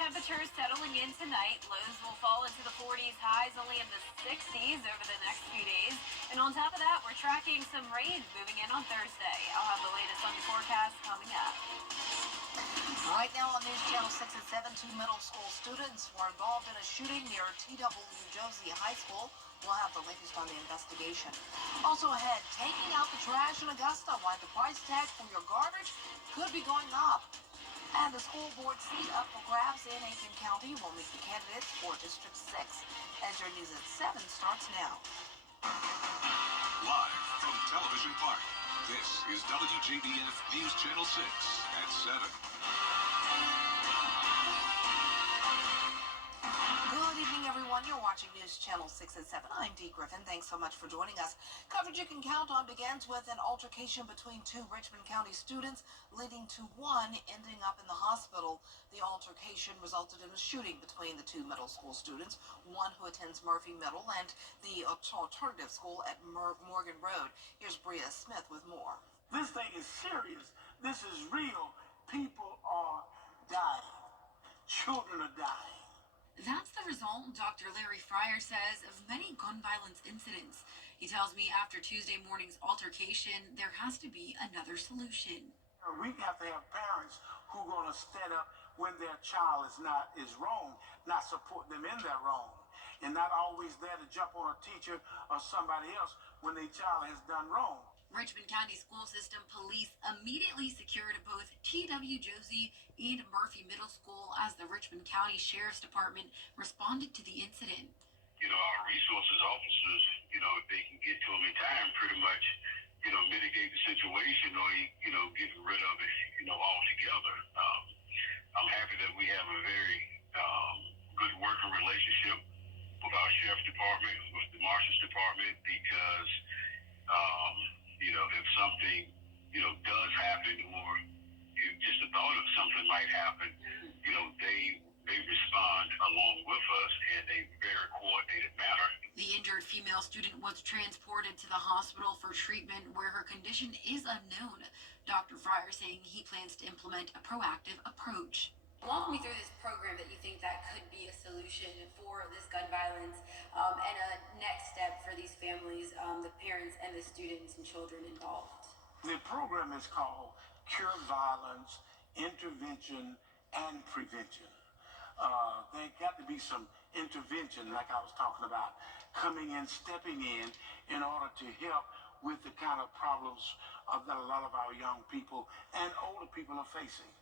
temperatures settling in tonight. Lows will fall into the 40s, highs only in the 60s over the next few days. And on top of that, we're tracking some rain moving in on Thursday. I'll have the latest on the forecast coming up. Right now on News Channel 6 and 7, two middle school students were involved in a shooting near WJBF High School. We'll have the latest on the investigation. Also ahead, taking out the trash in Augusta, why the price tag for your garbage could be going up. And the school board seat up for grabs in Aiken County will meet the candidates for District 6. Enter News at 7 starts now. Live from Television Park, this is WJBF News Channel 6 at 7. Good evening, everyone. You're watching News Channel 6 and 7. I'm Dee Griffin. Thanks so much for joining us. Coverage you can count on begins with an altercation between two Richmond County students, leading to one ending up in the hospital. The altercation resulted in a shooting between the two middle school students, one who attends Murphy Middle and the alternative school at Morgan Road. Here's Bria Smith with more. This thing is serious. This is real. People are dying. Children are dying. That's the result, Dr. Larry Fryer says, of many gun violence incidents. He tells me after Tuesday morning's altercation, there has to be another solution. We have to have parents who are going to stand up when their child is wrong, not support them in their wrong, and not always there to jump on a teacher or somebody else when their child has done wrong. Richmond County School System police immediately secured both TWJBF and Murphy Middle School as the Richmond County Sheriff's Department responded to the incident. Our resources officers, if they can get to them in time, pretty much, mitigate the situation or, get rid of it, altogether. I'm happy that we have a very good working relationship with our Sheriff's Department, with the Marshal's Department, because if something, does happen or just the thought of something might happen, they respond along with us in a very coordinated manner. The injured female student was transported to the hospital for treatment where her condition is unknown. Dr. Fryer saying he plans to implement a proactive approach. Walk me through this program that you think that could be a solution for this gun violence and a next step for these families, the parents and the students and children involved. The program is called Cure Violence, Intervention, and Prevention. There got to be some intervention, like I was talking about, coming in, stepping in order to help with the kind of problems that a lot of our young people and older people are facing.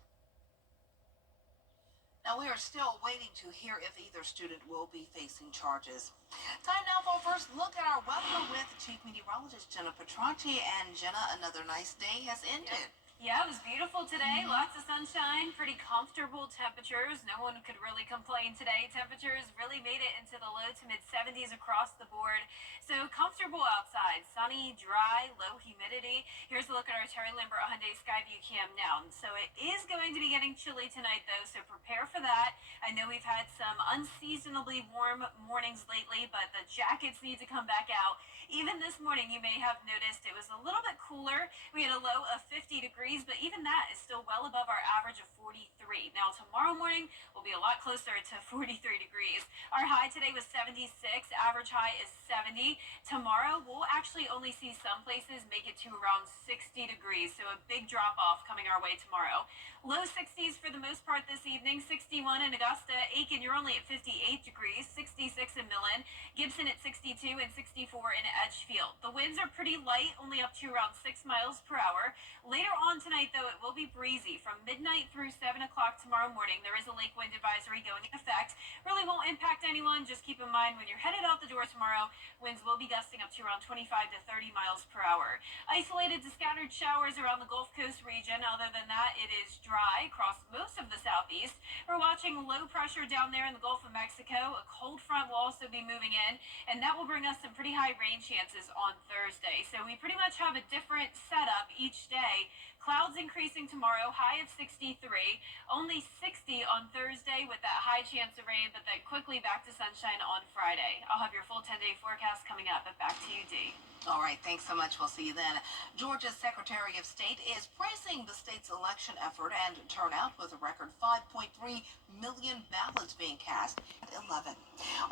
Now, we are still waiting to hear if either student will be facing charges. Time now for a first look at our weather with Chief Meteorologist Jenna Petracci. And Jenna, another nice day has ended. Yeah, it was beautiful today. Lots of sunshine, pretty comfortable temperatures. No one could really complain today. Temperatures really made it into the low to mid 70s across the board. So comfortable outside, sunny, dry, low humidity. Here's a look at our Terry Lambert Hyundai Skyview cam now. So it is going to be getting chilly tonight though, so prepare for that. I know we've had some unseasonably warm mornings lately, but the jackets need to come back out. Even this morning, you may have noticed it was a little bit cooler. We had a low of 50 degrees, but even that is still well above our average of 43. Now, tomorrow morning will be a lot closer to 43 degrees. Our high today was 76. Average high is 70. Tomorrow, we'll actually only see some places make it to around 60 degrees, so a big drop-off coming our way tomorrow. Low 60s for the most part this evening. 61 in Augusta. Aiken, you're only at 58 degrees. 66 in Millen. Gibson at 62 and 64 in Edgefield. The winds are pretty light, only up to around 6 miles per hour. Later on tonight, though, it will be breezy from midnight through 7 o'clock tomorrow morning. There is a lake wind advisory going into effect. Really won't impact anyone. Just keep in mind when you're headed out the door tomorrow, winds will be gusting up to around 25 to 30 miles per hour. Isolated to scattered showers around the Gulf Coast region. Other than that, it is dry across most of the southeast. We're watching low pressure down there in the Gulf of Mexico. A cold front will also be moving in, and that will bring us some pretty high rain chances on Thursday. So we pretty much have a different setup each day. Clouds increasing tomorrow, high of 63. Only 60 on Thursday with that high chance of rain, but then quickly back to sunshine on Friday. I'll have your full 10-day forecast coming up, but back to you, Dee. All right, thanks so much. We'll see you then. Georgia's Secretary of State is praising the state's election effort and turnout with a record 5.3 million ballots being cast at 11.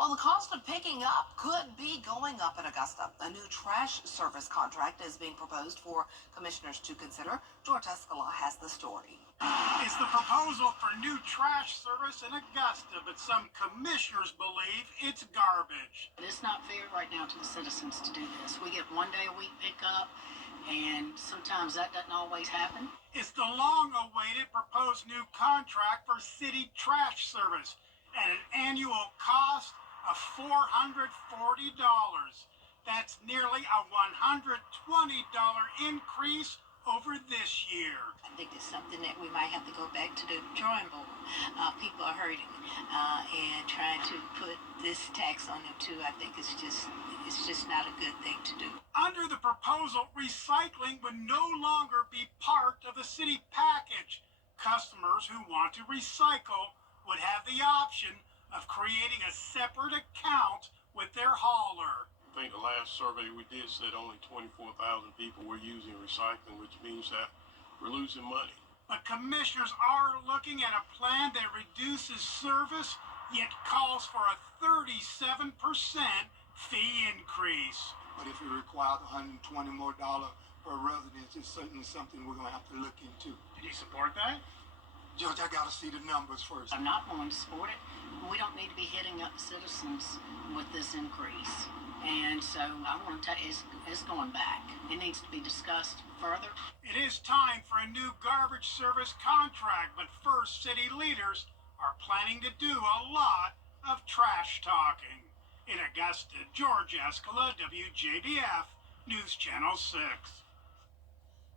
Well, the cost of picking up could be going up in Augusta. A new trash service contract is being proposed for commissioners to consider. George Escala has the story. It's the proposal for new trash service in Augusta, but some commissioners believe it's garbage. It's not fair right now to the citizens to do this. We get 1 day a week pickup, and sometimes that doesn't always happen. It's the long-awaited proposed new contract for city trash service at an annual cost of $440. That's nearly a $120 increase over this year. I think it's something that we might have to go back to the drawing board. People are hurting, and trying to put this tax on them too, I think it's just not a good thing to do. Under the proposal, recycling would no longer be part of the city package. Customers who want to recycle would have the option of creating a separate account with their hauler. I think the last survey we did said only 24,000 people were using recycling, which means that we're losing money. But commissioners are looking at a plan that reduces service, yet calls for a 37% fee increase. But if it requires $120 more per resident, it's certainly something we're going to have to look into. Do you support that? Judge, I got to see the numbers first. I'm not going to support it. We don't need to be hitting up citizens with this increase. And so I want to tell you, it's going back. It needs to be discussed further. It is time for a new garbage service contract, but first, city leaders are planning to do a lot of trash talking. In Augusta, George Escala, WJBF, News Channel 6.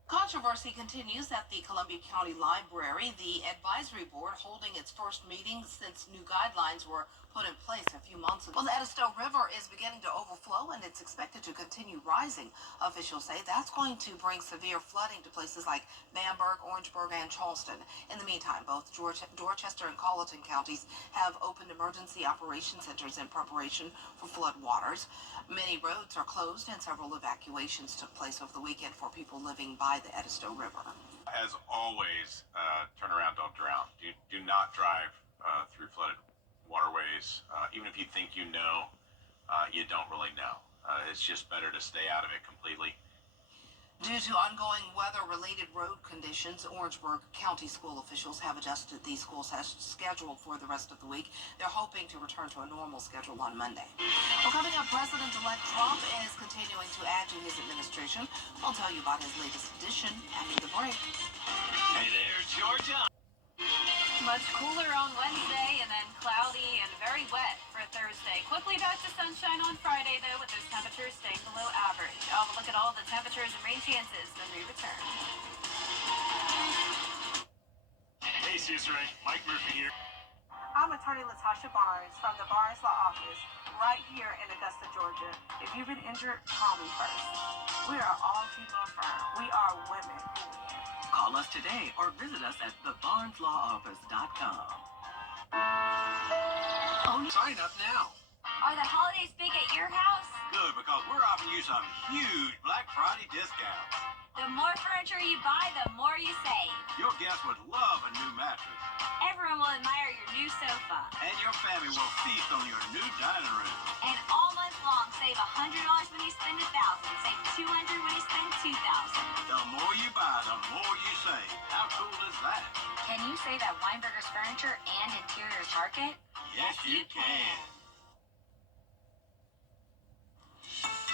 Controversy continues at the Columbia County Library. The advisory board holding its first meeting since new guidelines were put in place a few months ago. Well, the Edisto River is beginning to overflow and it's expected to continue rising. Officials say that's going to bring severe flooding to places like Bamberg, Orangeburg, and Charleston. In the meantime, both Dorchester and Colleton counties have opened emergency operation centers in preparation for flood waters. Many roads are closed and several evacuations took place over the weekend for people living by the Edisto River. As always, turn around, don't drown. Do not drive through flooded waterways. Even if you think you know, you don't really know. It's just better to stay out of it completely. Due to ongoing weather-related road conditions, Orangeburg County school officials have adjusted the school schedule for the rest of the week. They're hoping to return to a normal schedule on Monday. Well, coming up, President-elect Trump is continuing to add to his administration. I'll tell you about his latest addition after the break. Hey there, Georgia. Much cooler on Wednesday and then cloudy and very wet for Thursday. Quickly back to sunshine on Friday, though, with those temperatures staying below average. I'll have a look at all the temperatures and rain chances when we return. Hey, Cesare. Mike Murphy here. I'm attorney Latasha Barnes from the Barnes Law Office right here in Augusta, Georgia. If you've been injured, call me first. We are an all-female firm. We are women who win. Call us today or visit us at thebarneslawoffice.com. Sign up now. Are the holidays big at your house? Good, because we're offering you some huge Black Friday discounts. The more furniture you buy, the more you save. Your guests would love a new mattress. Everyone will admire your new sofa. And your family will feast on your new dining room. And all month long, save $100 when you spend $1,000. Save $200 when you spend $2,000. The more you buy, the more you save. How cool is that? Can you say that Weinberger's Furniture and Interiors Market? Yes, you can.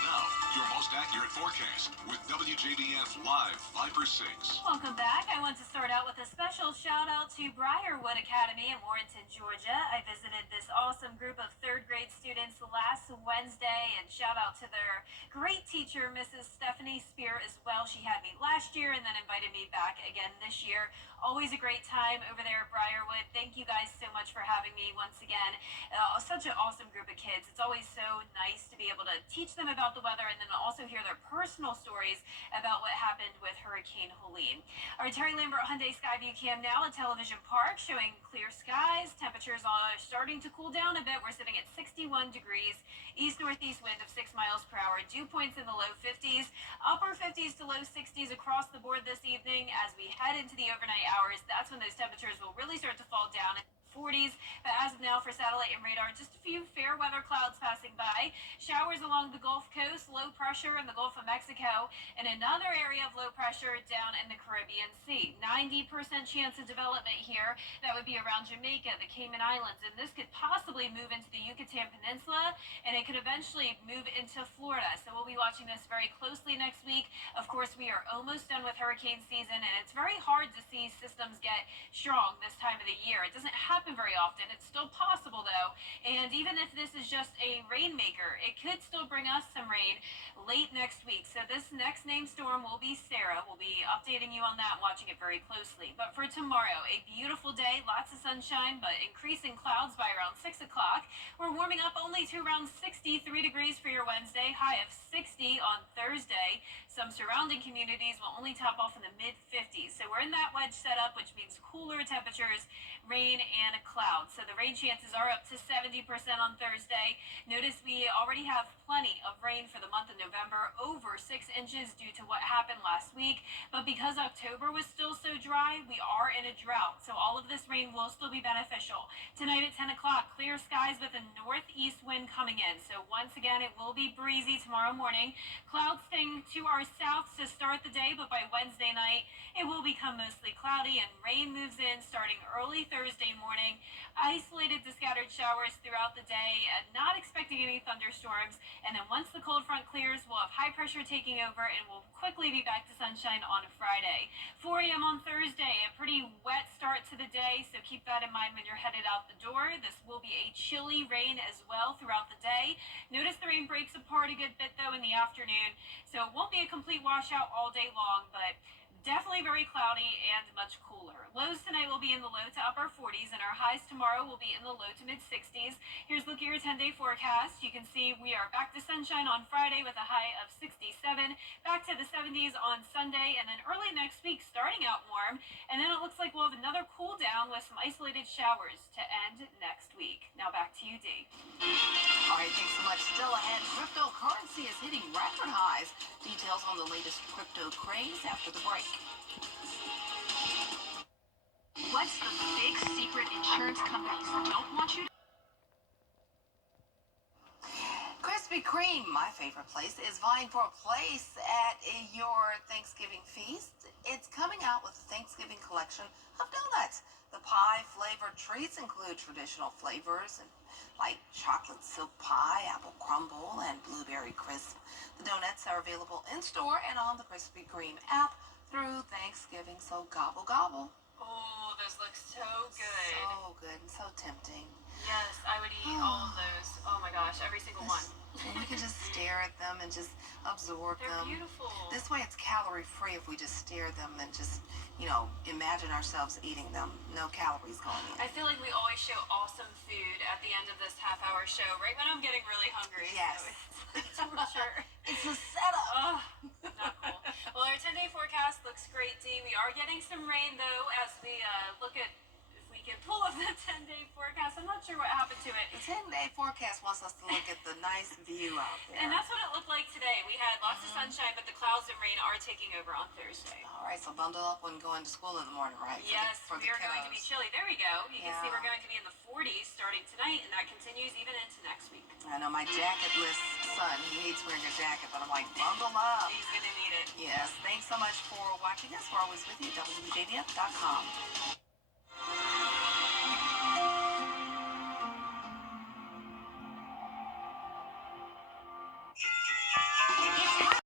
Now, your most accurate forecast with WJBF Live 5/6. Welcome back. I want to start out with a special shout out to Briarwood Academy in Warrenton, Georgia. I visited this awesome group of third grade students last Wednesday, and shout out to their great teacher, Mrs. Stephanie Spear, as well. She had me last year and then invited me back again this year. Always a great time over there at Briarwood. Thank you guys so much for having me once again. Such an awesome group of kids. It's always so nice to be able to teach them about the weather and then also hear their personal personal stories about what happened with Hurricane Helene. Our Terry Lambert Hyundai Skyview cam now at Television Park showing clear skies. Temperatures are starting to cool down a bit. We're sitting at 61 degrees. East-northeast wind of 6 miles per hour. Dew points in the low 50s. Upper 50s to low 60s across the board this evening. As we head into the overnight hours, that's when those temperatures will really start to fall down. 40s, but as of now for satellite and radar, just a few fair weather clouds passing by. Showers along the Gulf Coast, low pressure in the Gulf of Mexico, and another area of low pressure down in the Caribbean Sea. 90% chance of development here. That would be around Jamaica, the Cayman Islands, and this could possibly move into the Yucatan Peninsula, and it could eventually move into Florida. So we'll be watching this very closely next week. Of course, we are almost done with hurricane season, and it's very hard to see systems get strong this time of the year. It doesn't happen very often. It's still possible though, and even if this is just a rainmaker, it could still bring us some rain late next week. So this next named storm will be Sarah. We'll be updating you on that, watching it very closely. But for tomorrow, a beautiful day, lots of sunshine, but increasing clouds by around 6 o'clock. We're warming up only to around 63 degrees for your Wednesday, high of 60 on Thursday. Some surrounding communities will only top off in the mid-50s. So we're in that wedge setup, which means cooler temperatures, rain, and clouds. So the rain chances are up to 70% on Thursday. Notice we already have plenty of rain for the month of November, over 6 inches due to what happened last week. But because October was still so dry, we are in a drought. So all of this rain will still be beneficial. Tonight at 10 o'clock, clear skies with a northeast wind coming in. So once again, it will be breezy tomorrow morning. Clouds staying to our south to start the day, but by Wednesday night, it will become mostly cloudy and rain moves in starting early Thursday morning. Isolated to scattered showers throughout the day, not expecting any thunderstorms. And then once the cold front clears, we'll have high pressure taking over and we'll quickly be back to sunshine on Friday. 4 a.m. on Thursday, a pretty wet start to the day, so keep that in mind when you're headed out the door. This will be a chilly rain as well throughout the day. Notice the rain breaks apart a good bit though in the afternoon, so it won't be a complete washout all day long, but definitely very cloudy and much cooler. Lows tonight will be in the low to upper 40s, and our highs tomorrow will be in the low to mid 60s. Here's a look at your 10-day forecast. You can see we are back to sunshine on Friday with a high of 67, back to the 70s on Sunday, and then early next week starting out warm, and then it looks like we'll have another cool down with some isolated showers to end next week. Now back to you, Dee. All right, thanks so much. Still ahead, cryptocurrency is hitting record highs. Details on the latest crypto craze after the break. What's the big secret insurance companies don't want you to? Krispy Kreme, my favorite place, is vying for a place at your Thanksgiving feast. It's coming out with a Thanksgiving collection of donuts. The pie-flavored treats include traditional flavors like chocolate silk pie, apple crumble, and blueberry crisp. The donuts are available in-store and on the Krispy Kreme app through Thanksgiving, so gobble gobble. Oh, those look so good. So good and so tempting. Yes, I would eat all of those. Oh my gosh, every single one. And we can just stare at them and just absorb They're them. beautiful. This way it's calorie free if we just stare at them and just, imagine ourselves eating them. No calories going in. I feel like we always show awesome food at the end of this half-hour show, right when I'm getting really hungry. Yes. So it's for sure. It's a setup. Oh, not cool. Well, our 10-day forecast looks great, Dee. We are getting some rain, though, as we look at if we can pull up the 10-day forecast. I'm not sure what happened to it. The 10-day forecast wants us to look at the nice view out there. And that's what it looked like today. We had lots of sunshine, but the clouds and rain are taking over on Thursday. All right, so bundle up when going to school in the morning, right? Yes, we are going to be chilly. There we go. You can see we're Yeah. going to be in the 40s starting tonight, and that continues even into next week. I know my jacketless son, he hates wearing a jacket, but I'm like, bundle up. He's going to need it. Yes, thanks so much for watching us. We're always with you, WJBF.com.